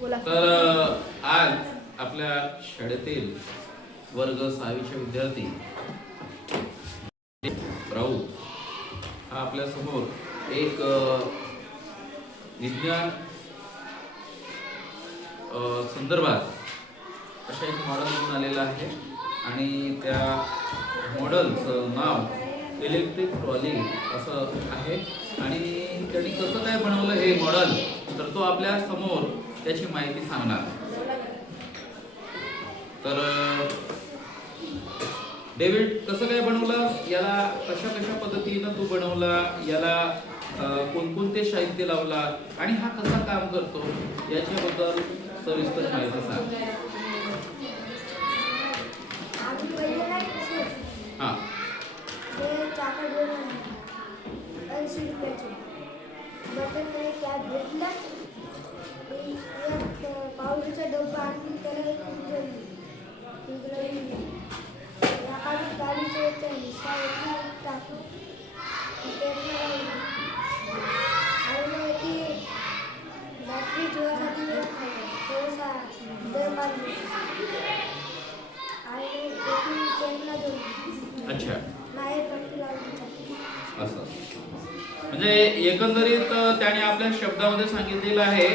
तर आज आपल्या शाळेतील वर्ग 6वीचे विद्यार्थी राहुल हा आपल्या समोर एक विज्ञान संदर्भात अशा एक मॉडेल घेऊन आलेला आहे आणि त्या मॉडेलचं नाव इलेक्ट्रिक ट्रॉली असं आहे आणि त्यांनी कसं काय बनवलं हे मॉडेल तर तो आपल्या समोर त्याची माहिती सांगणार. तर डेव्हिड कसं काय बनवलं, याला कशा कशा पद्धतीनं तू बनवला, याला कोणकोणते साहित्य लावला आणि हा कसा काम करतो याच्याबद्दल सविस्तर माहिती सांग. हां पावडरचा डब्बा आणून त्याला एक गाडीचे टाकून आणि बॅटरी ठेवासाठी थोडासा दर मारली आणि चेनला जोडली. अच्छा नाही पट्टी लावली असं. म्हणजे एकंदरीत त्याने आपल्या शब्दामध्ये सांगितलेलं आहे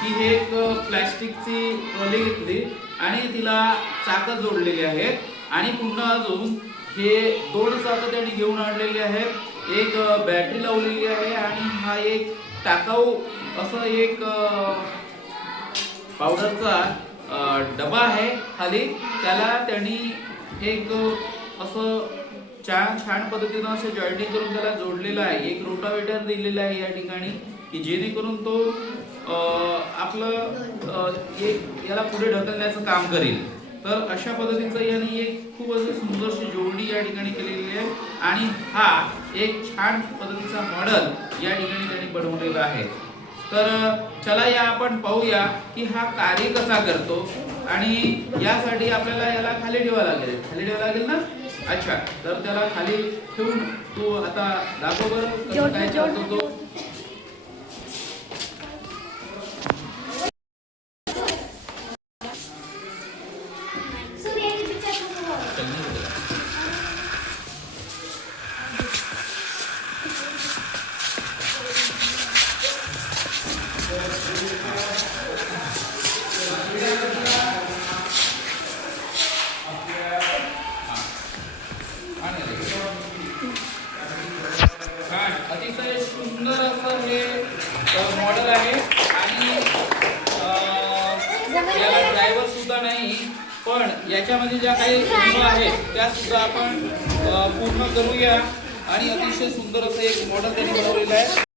की हे एक प्लास्टिकची ट्रॉली घेतली आणि तिला चाकं जोडलेली आहेत आणि पुन्हा अजून हे 2 चाकं त्यांनी घेऊन आणलेली आहेत, एक बॅटरी लावलेली आहे आणि हा एक टाकाऊ असं एक पावडरचा डबा आहे खाली, त्याला त्यांनी एक असं छान पद्धतीनं असं जॉईंटिंग करून त्याला जोडलेलं आहे. एक रोटावेटर दिलेला आहे या ठिकाणी की जेणेकरून तो आपलं एक याला पुढे ढकलण्याचं काम करेल. तर अशा पद्धतीचं याने एक खूप अशी सुंदरशी जोडणी या ठिकाणी केलेली आहे आणि हा एक छान पद्धतीचा मॉडेल या ठिकाणी त्यांनी बनवलेला आहे. तर चला या आपण पाहूया की हा कार्य कसा करतो आणि यासाठी आपल्याला याला खाली ठेवावं लागेल ना. अच्छा, तर त्याला खाली ठेवून तू आता दाखव बरं कसं काय करतो तो. अतिशय सुंदर असं हे मॉडेल आहे आणि याला ड्रायव्हर सुद्धा नाही, पण याच्यामध्ये ज्या काही गोष्टी आहेत त्या सुद्धा आपण पूर्ण करूया आणि अतिशय सुंदर असं एक मॉडेल त्यांनी बनवलेलं आहे.